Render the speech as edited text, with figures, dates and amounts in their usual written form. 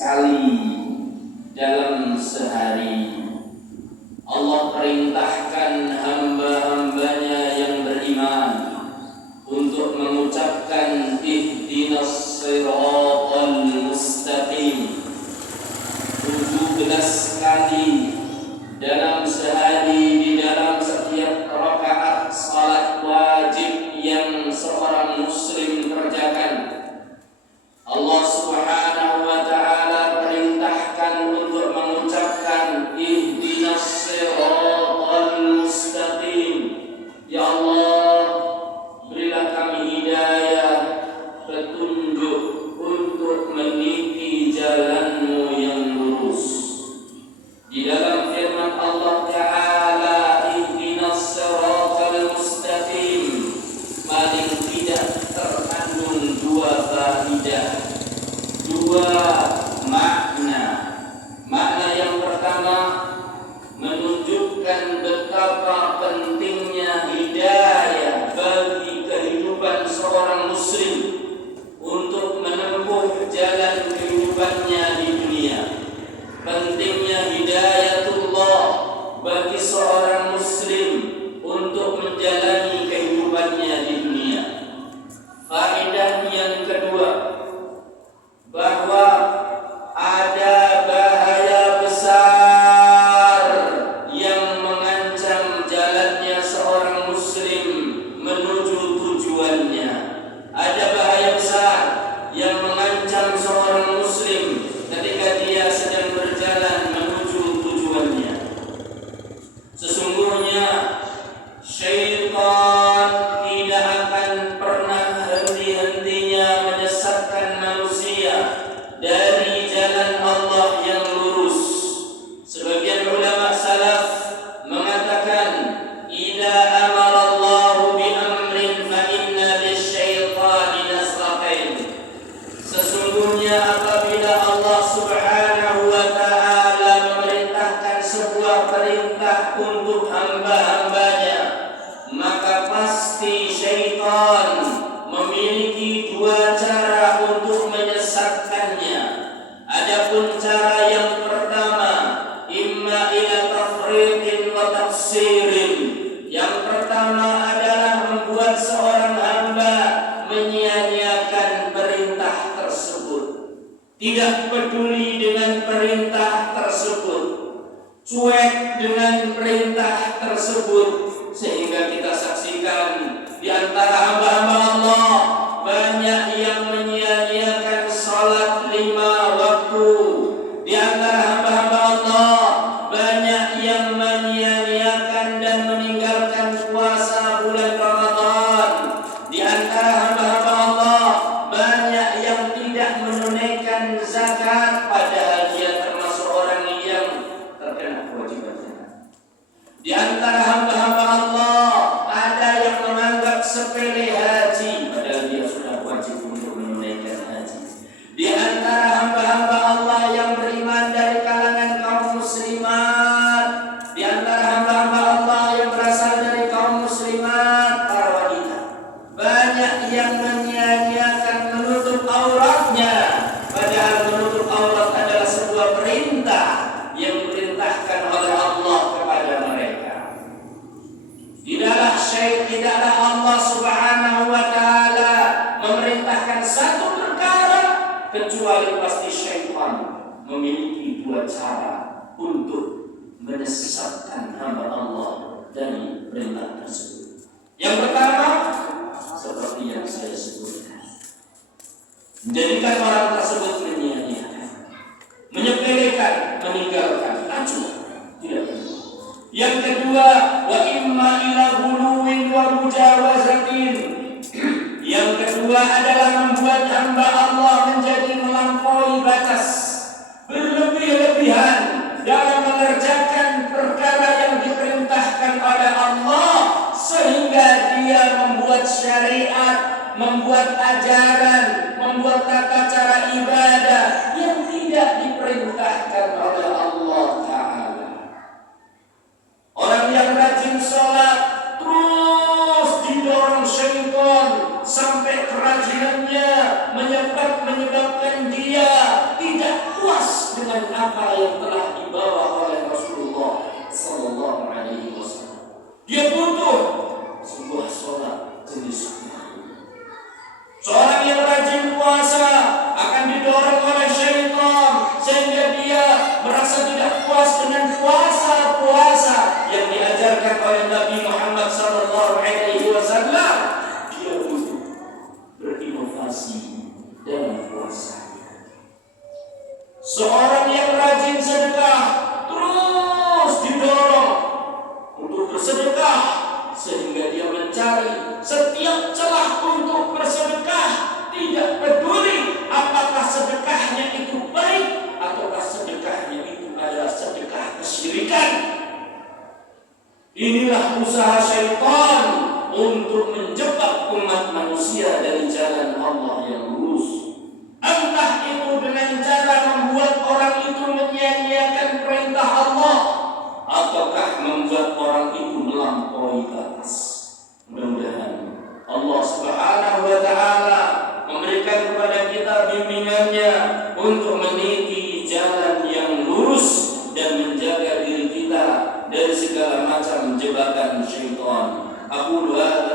sekali dalam sehari. Allah perintahkan hamba-hambanya yang beriman untuk mengucapkan ihdinas siratal mustaqim 17 kali dalam sehari di dalam setiap rakaat salat wajib yang seorang muslim kerjakan. Allah Subhanahu wa ta'ala perintahkan untuk mengucapkan ihdinas siratal mustaqim. Ya Allah, berilah kami hidayah, petunjuk untuk meniti jalan-Mu yang lurus. Di dalam firman Allah Ta'ala, ihdinas siratal mustaqim, paling tidak terkandung dua faedah, dua makna. Makna yang pertama menunjukkan betapa pentingnya hidayah bagi kehidupan seorang muslim untuk menempuh jalan kehidupannya di dunia. Pentingnya hidayatullah bagi seorang muslim untuk menjalani kehidupannya di dunia. Faedah yang kedua, bahwa ada bahaya besar yang mengancam jalannya seorang muslim menuju tujuannya. Ada bahaya besar yang mengancam seorang muslim ketika dia sedang berjalan menuju tujuannya. Sesungguhnya syaitan tidak akan pernah henti-hentinya menyesatkan manusia dari jalan Allah yang lurus. Sebagian ulama salaf mengatakan, idza amara Allahu bi amrin fa inna lisyaitani nasratain. Sesungguhnya apabila Allah Subhanahu wa ta'ala memerintahkan sebuah perintah untuk hamba-hambanya, maka pasti syaitan memiliki dua cara untuk menyesatkannya. Adapun cara yang pertama, imma ila tafriqin wa tafsirin. Yang pertama adalah membuat seorang hamba menyia-nyiakan perintah tersebut, tidak peduli dengan perintah tersebut, cuek dengan perintah tersebut, sehingga kita saksikan di antara hamba-hamba Allah banyak yang menyia-nyiakan salat 5 waktu. Di antara hamba-hamba Allah banyak yang menyia-nyiakan dan meninggalkan puasa bulan Ramadan. Di antara hamba-hamba Allah banyak yang tidak menunaikan zakat, padahal dia termasuk orang yang terkena kewajiban zakat. Di antara hamba-hamba Allah ada yang menganggap sepele haji, padahal dia sudah wajib untuk menunaikan haji. Di antara hamba-hamba Allah yang beriman dari kalangan kaum muslimat, di antara hamba-hamba Allah yang berasal dari kaum muslimat, para wanita, banyak yang menyia-nyiakan menutup auratnya, padahal menutup aurat adalah sebuah perintah yang diperintahkan oleh Allah kepada mereka. Tidaklah Allah Subhanahu wa ta'ala memerintahkan satu perkara kecuali pasti syaitan memiliki dua cara untuk menyesatkan hamba Allah dari perintah tersebut. Yang pertama, seperti yang saya sebutkan, menjadikan orang tersebut menyia-nyiakan, menyepelekan, meninggalkan, acuh, tidak benar. Yang kedua, wa imma ila ghuluwin wa mujawazatin. Yang kedua adalah membuat hamba Allah menjadi melampaui batas, berlebih-lebihan dalam mengerjakan perkara yang diperintahkan oleh Allah, sehingga dia membuat syariat, membuat ajaran, membuat tata cara ibadah yang tidak diperintahkan oleh Allah Ta'ala. Orang yang rajin sholat terus didorong syaitan sampai kerajinannya menyebabkan dia tidak kuat dengan apa yang telah dibawa oleh Rasulullah sallallahu alaihi wasallam. Dia butuh sebuah sholat jenis seorang yang rajin puasa akan didorong oleh syaitan sehingga dia merasa tidak puas dengan puasa-puasa yang diajarkan oleh Nabi Muhammad sallallahu alaihi wasallam. Dia butuh berinovasi dalam puasanya. Seorang yang rajin sedekah terus didorong untuk bersedekah sehingga dia mencari setiap celah untuk bersedekah, tidak peduli apakah sedekahnya itu baik ataukah sedekahnya itu adalah sedekah kesyirikan. Inilah usaha syaitan untuk menjebak umat manusia dari jalan Allah yang lurus. Entah itu dengan cara membuat orang itu menyia-nyiakan perintah Allah, ataukah membuat orang itu melampaui batas. Mudah-mudahan Allah Subhanahu wa taala memberikan kepada kita bimbingannya untuk meniti jalan yang lurus dan menjaga diri kita dari segala macam jebakan syaitan. Aku doa